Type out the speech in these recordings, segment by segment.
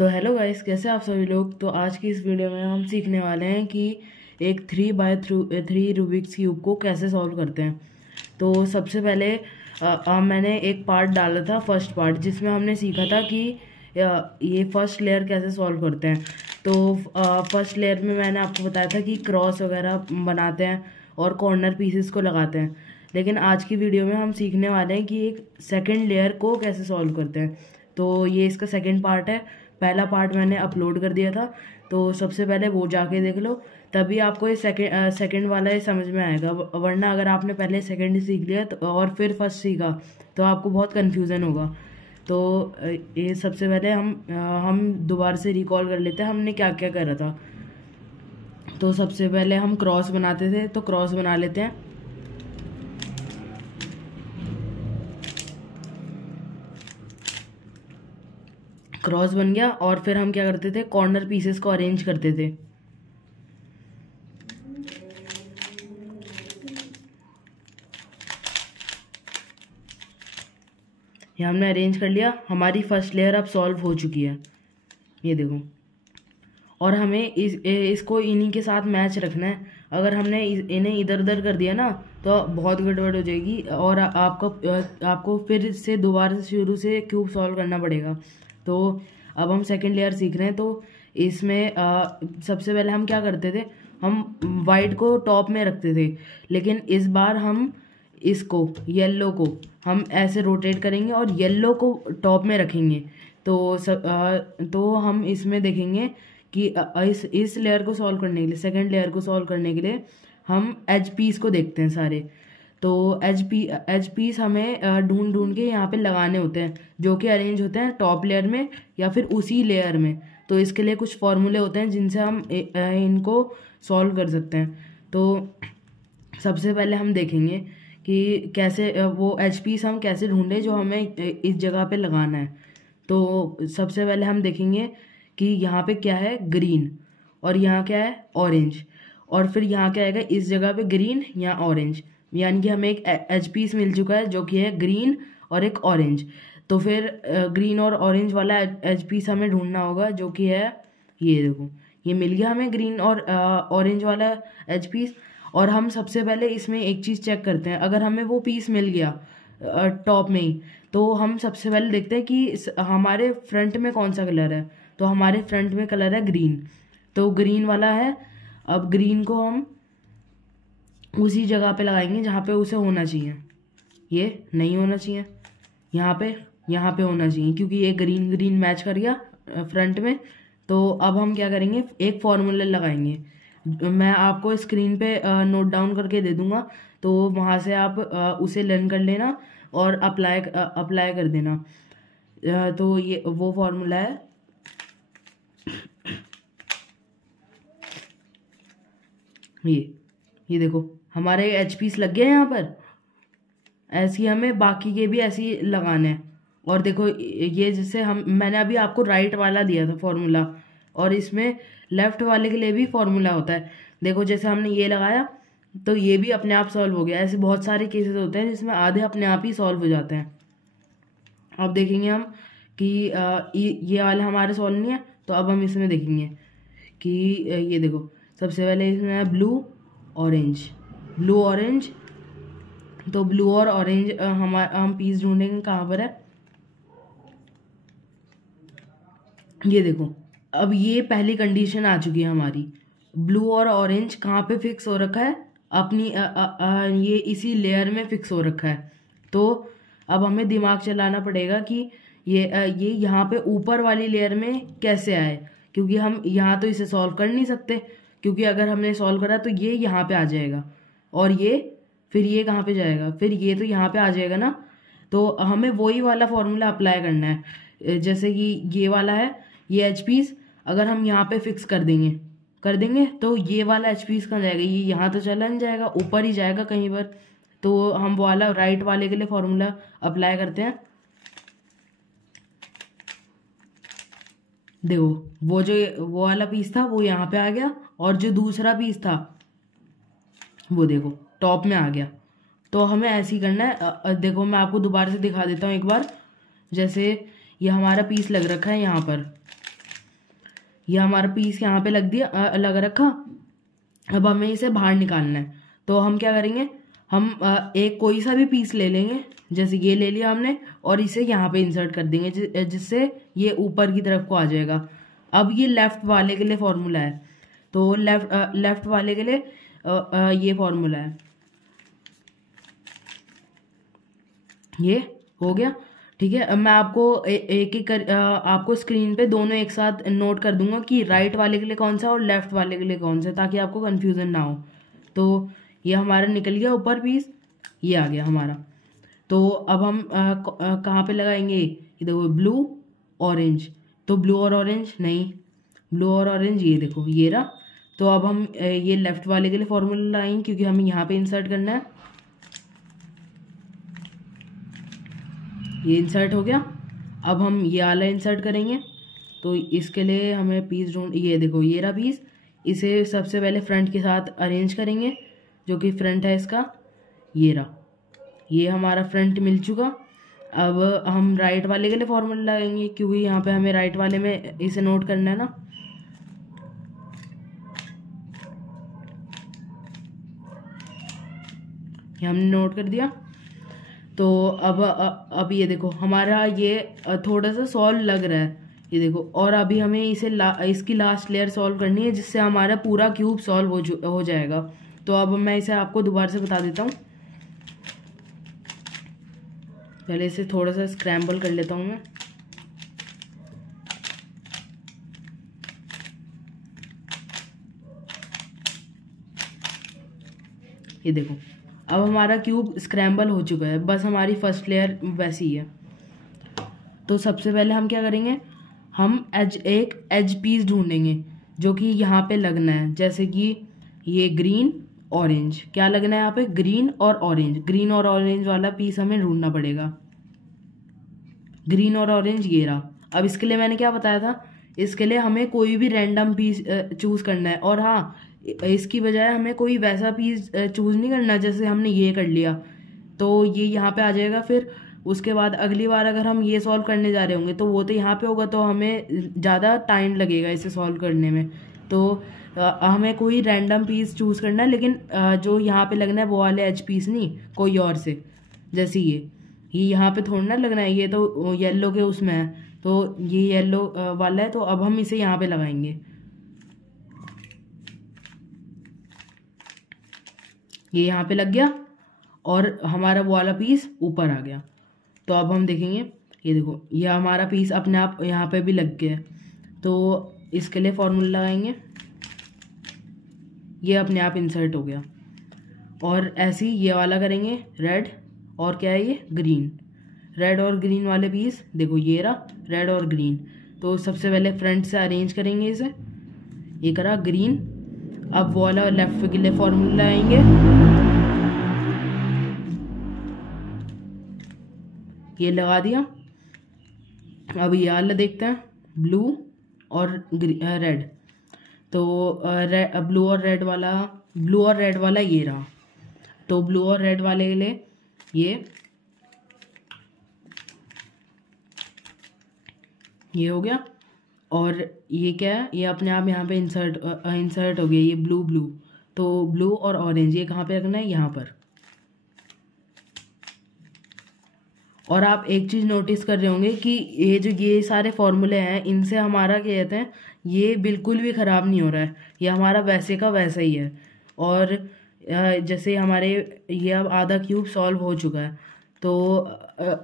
तो hello guys, कैसे आप सभी लोग। तो आज की इस वीडियो में हम सीखने वाले हैं कि एक 3x3 रूबिक्स क्यूब को कैसे सॉल्व करते हैं। तो सबसे पहले मैंने एक पार्ट डाला था, फर्स्ट पार्ट, जिसमें हमने सीखा था कि ये फर्स्ट लेयर कैसे सॉल्व करते हैं। तो फर्स्ट लेयर में मैंने आपको बताया था कि क्रॉस वगैरह बनाते हैं और कॉर्नर पीसेस को लगाते हैं। लेकिन आज की वीडियो में हम सीखने वाले हैं कि एक सेकंड लेयर को कैसे सॉल्व करते हैं। तो ये इसका सेकंड पार्ट है। पहला पार्ट मैंने अपलोड कर दिया था, तो सबसे पहले वो जाके देख लो, तभी आपको ये सेकंड वाला ये समझ में आएगा। वरना अगर आपने पहले सेकंड सीख लिया तो और फिर फर्स्ट सीखा तो आपको बहुत कन्फ्यूज़न होगा। तो ये सबसे पहले हम दोबारा से रिकॉल कर लेते हैं हमने क्या क्या करा था। तो सबसे पहले हम क्रॉस बनाते थे, तो क्रॉस बना लेते हैं। क्रॉस बन गया और फिर हम क्या करते थे, कॉर्नर पीसेस को अरेंज करते थे। ये हमने अरेंज कर लिया। हमारी फर्स्ट लेयर अब सॉल्व हो चुकी है, ये देखो। और हमें इसको इन्हीं के साथ मैच रखना है। अगर हमने इन्हें इधर उधर कर दिया ना तो बहुत गड़बड़ हो जाएगी और आपको फिर से दोबारा से शुरू से क्यूब सॉल्व करना पड़ेगा। तो अब हम सेकंड लेयर सीख रहे हैं। तो इसमें सबसे पहले हम क्या करते थे, हम वाइट को टॉप में रखते थे, लेकिन इस बार हम इसको येलो को हम ऐसे रोटेट करेंगे और येलो को टॉप में रखेंगे। तो हम इसमें देखेंगे कि इस लेयर को सॉल्व करने के लिए, सेकंड लेयर को सॉल्व करने के लिए हम एज पीस को देखते हैं सारे। तो एज पीस हमें ढूंढ ढूंढ के यहाँ पे लगाने होते हैं, जो कि अरेंज होते हैं टॉप लेयर में या फिर उसी लेयर में। तो इसके लिए कुछ फॉर्मूले होते हैं जिनसे हम इनको सॉल्व कर सकते हैं। तो सबसे पहले हम देखेंगे कि कैसे वो एच पीस हम कैसे ढूंढें जो हमें इस जगह पे लगाना है। तो सबसे पहले हम देखेंगे कि यहाँ पे क्या है, ग्रीन, और यहाँ क्या है, ऑरेंज, और फिर यहाँ क्या आएगा, इस जगह पे ग्रीन या ऑरेंज। यानी कि हमें एक एच पीस मिल चुका है जो कि है ग्रीन और एक ऑरेंज। तो फिर ग्रीन और ऑरेंज वाला एच पीस हमें ढूंढना होगा, जो कि है ये देखो, ये मिल गया हमें ग्रीन और ऑरेंज वाला एच पीस। और हम सबसे पहले इसमें एक चीज़ चेक करते हैं। अगर हमें वो पीस मिल गया टॉप में ही, तो हम सबसे पहले देखते हैं कि हमारे फ्रंट में कौन सा कलर है। तो हमारे फ्रंट में कलर है ग्रीन, तो ग्रीन वाला है। अब ग्रीन को हम उसी जगह पे लगाएंगे जहाँ पे उसे होना चाहिए। ये नहीं होना चाहिए, यहाँ पे होना चाहिए, क्योंकि ये ग्रीन ग्रीन मैच कर गया फ्रंट में। तो अब हम क्या करेंगे, एक फॉर्मूला लगाएंगे। मैं आपको स्क्रीन पे नोट डाउन करके दे दूंगा, तो वहाँ से आप उसे लर्न कर लेना और अप्लाई कर देना। तो ये वो फॉर्मूला है, ये देखो हमारे एच पीस लग गए यहाँ पर। ऐसी हमें बाकी के भी ऐसे ही लगाने हैं। और देखो ये जैसे मैंने अभी आपको राइट वाला दिया था फॉर्मूला, और इसमें लेफ्ट वाले के लिए भी फॉर्मूला होता है। देखो जैसे हमने ये लगाया तो ये भी अपने आप सॉल्व हो गया। ऐसे बहुत सारे केसेस होते हैं जिसमें आधे अपने आप ही सॉल्व हो जाते हैं। अब देखेंगे हम कि ये वाला हमारे सॉल्व नहीं है, तो अब हम इसमें देखेंगे कि ये देखो सबसे पहले इसमें है ब्लू ऑरेंज, ब्लू ऑरेंज। तो ब्लू और ऑरेंज हम पीस ढूंढेंगे कहाँ पर है, ये देखो। अब ये पहली कंडीशन आ चुकी है हमारी, ब्लू और ऑरेंज कहाँ पे फिक्स हो रखा है, अपनी ये इसी लेयर में फिक्स हो रखा है। तो अब हमें दिमाग चलाना पड़ेगा कि ये यहाँ पे ऊपर वाली लेयर में कैसे आए, क्योंकि हम यहाँ तो इसे सॉल्व कर नहीं सकते, क्योंकि अगर हमने सॉल्व करा तो ये यहाँ पे आ जाएगा, और फिर ये कहाँ पे जाएगा, फिर ये तो यहाँ पे आ जाएगा ना। तो हमें वही वाला फॉर्मूला अप्लाई करना है। जैसे कि ये वाला है, ये एच पीस अगर हम यहाँ पे फिक्स कर देंगे तो ये वाला एच पीस कहाँ जाएगा, ये यहाँ तो चला नहीं जाएगा, ऊपर ही जाएगा कहीं पर। तो हम वो वाला राइट वाले के लिए फॉर्मूला अप्लाई करते हैं। देखो वो वाला पीस था वो यहाँ पे आ गया, और जो दूसरा पीस था वो देखो टॉप में आ गया। तो हमें ऐसे ही करना है। देखो मैं आपको दोबारा से दिखा देता हूँ एक बार। जैसे ये हमारा पीस लग रखा है यहाँ पर, ये हमारा पीस यहाँ पे लग दिया, लग रखा। अब हमें इसे बाहर निकालना है, तो हम क्या करेंगे, हम एक कोई सा भी पीस ले लेंगे, जैसे ये ले लिया हमने, और इसे यहाँ पे इंसर्ट कर देंगे जिससे ये ऊपर की तरफ को आ जाएगा। अब ये लेफ्ट वाले के लिए फॉर्मूला है, तो लेफ्ट वाले के लिए ये फॉर्मूला है, ये हो गया। ठीक है, अब मैं आपको एक एक कर आपको स्क्रीन पे दोनों एक साथ नोट कर दूंगा कि राइट वाले के लिए कौन सा और लेफ्ट वाले के लिए कौन सा, ताकि आपको कन्फ्यूज़न ना हो। तो ये हमारा निकल गया ऊपर पीस, ये आ गया हमारा। तो अब हम कहाँ पे लगाएंगे, ये देखो ब्लू ऑरेंज, तो ब्लू और ऑरेंज नहीं, ब्लू और ऑरेंज ये देखो ये रहा। तो अब हम ये लेफ्ट वाले के लिए फॉर्मूला लगाएंगे, क्योंकि हमें यहाँ पे इंसर्ट करना है। ये इंसर्ट हो गया। अब हम ये वाला इंसर्ट करेंगे, तो इसके लिए हमें पीस ढूंढ, ये देखो ये रहा पीस। इसे सबसे पहले फ्रंट के साथ अरेंज करेंगे, जो कि फ्रंट है इसका, ये रहा, ये हमारा फ्रंट मिल चुका। अब हम राइट वाले के लिए फॉर्मूला लगाएंगे, क्योंकि यहाँ पे हमें राइट वाले में इसे नोट करना है ना। ये हमने नोट कर दिया। तो अब ये देखो हमारा ये थोड़ा सा सॉल्व लग रहा है, ये देखो। और अभी हमें इसे इसकी लास्ट लेयर सॉल्व करनी है, जिससे हमारा पूरा क्यूब सॉल्व हो जाएगा। तो अब मैं इसे आपको दोबारा से बता देता हूँ। पहले इसे थोड़ा सा स्क्रैम्बल कर लेता हूँ मैं। ये देखो अब हमारा क्यूब स्क्रैम्बल हो चुका है, बस हमारी फर्स्ट लेयर वैसी ही है। तो सबसे पहले हम क्या करेंगे, हम एक एज पीस ढूंढेंगे जो कि यहाँ पे लगना है, जैसे कि ये ग्रीन ऑरेंज, क्या लगना है यहाँ पे, ग्रीन और ऑरेंज। ग्रीन और ऑरेंज वाला पीस हमें ढूंढना पड़ेगा। ग्रीन और ऑरेंज ये रहा। अब इसके लिए मैंने क्या बताया था, इसके लिए हमें कोई भी रैंडम पीस चूज करना है। और हाँ, इसकी बजाय हमें कोई वैसा पीस चूज नहीं करना, जैसे हमने ये कर लिया तो ये यहाँ पे आ जाएगा। फिर उसके बाद अगली बार अगर हम ये सॉल्व करने जा रहे होंगे तो वो तो यहाँ पे होगा, तो हमें ज़्यादा टाइम लगेगा इसे सॉल्व करने में। तो हमें कोई रैंडम पीस चूज करना है, लेकिन जो यहाँ पे लगना है वो वाले एच पीस नहीं, कोई और से। जैसे ये यहाँ पे थोड़ा ना लगना है, ये तो येलो के उसमें है, तो ये येलो वाला है, तो अब हम इसे यहाँ पे लगाएंगे। ये यहाँ पे लग गया और हमारा वो वाला पीस ऊपर आ गया। तो अब हम देखेंगे, ये देखो ये हमारा पीस अपने आप यहाँ पे भी लग गया है। तो इसके लिए फॉर्मूला लगाएंगे, ये अपने आप इंसर्ट हो गया। और ऐसे ही ये वाला करेंगे रेड, और क्या है ये ग्रीन। रेड और ग्रीन वाले पीस देखो ये रहा, रेड और ग्रीन। तो सबसे पहले फ्रंट से अरेंज करेंगे इसे, ये करा ग्रीन। अब वो वाला लेफ्ट के लिए फॉर्मूला आएंगे, ये लगा दिया। अब ये वाला देखते हैं, ब्लू और रेड। तो ब्लू और रेड वाला ये रहा। तो ब्लू और रेड वाले के लिए ये हो गया। और ये क्या है, ये अपने आप यहाँ पे इंसर्ट हो गया, ये ब्लू। तो ब्लू और ऑरेंज ये कहाँ पे रखना है, यहाँ पर। और आप एक चीज़ नोटिस कर रहे होंगे कि ये सारे फॉर्मूले हैं, इनसे हमारा क्या कहते हैं, ये बिल्कुल भी ख़राब नहीं हो रहा है, ये हमारा वैसे का वैसा ही है। और जैसे हमारे ये अब आधा क्यूब सॉल्व हो चुका है। तो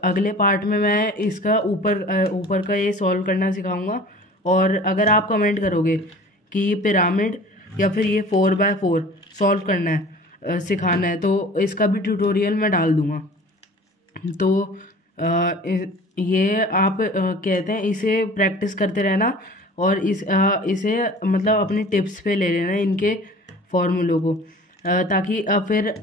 अगले पार्ट में मैं इसका ऊपर का ये सॉल्व करना सिखाऊंगा। और अगर आप कमेंट करोगे कि ये पिरामिड या फिर ये 4x4 सॉल्व करना है, सिखाना है, तो इसका भी ट्यूटोरियल मैं डाल दूँगा। तो ये आप कहते हैं इसे प्रैक्टिस करते रहना, और इसे मतलब अपने टिप्स पे ले लेना इनके फॉर्मूलों को, ताकि फिर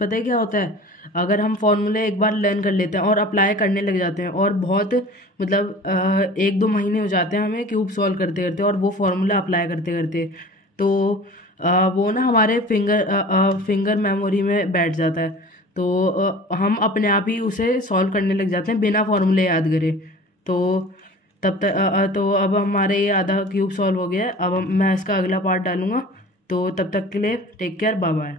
पता है क्या होता है, अगर हम फॉर्मूले एक बार लर्न कर लेते हैं और अप्लाई करने लग जाते हैं, और बहुत मतलब 1-2 महीने हो जाते हैं हमें क्यूब सॉल्व करते करते और वो फॉर्मूला अप्लाई करते करते, तो वो ना हमारे फिंगर मेमोरी में बैठ जाता है। तो हम अपने आप ही उसे सॉल्व करने लग जाते हैं बिना फॉर्मूले याद करे। तो तब तक तो अब हमारे ये आधा क्यूब सॉल्व हो गया है। अब मैं इसका अगला पार्ट डालूंगा। तो तब तक के लिए टेक केयर, बाय बाय।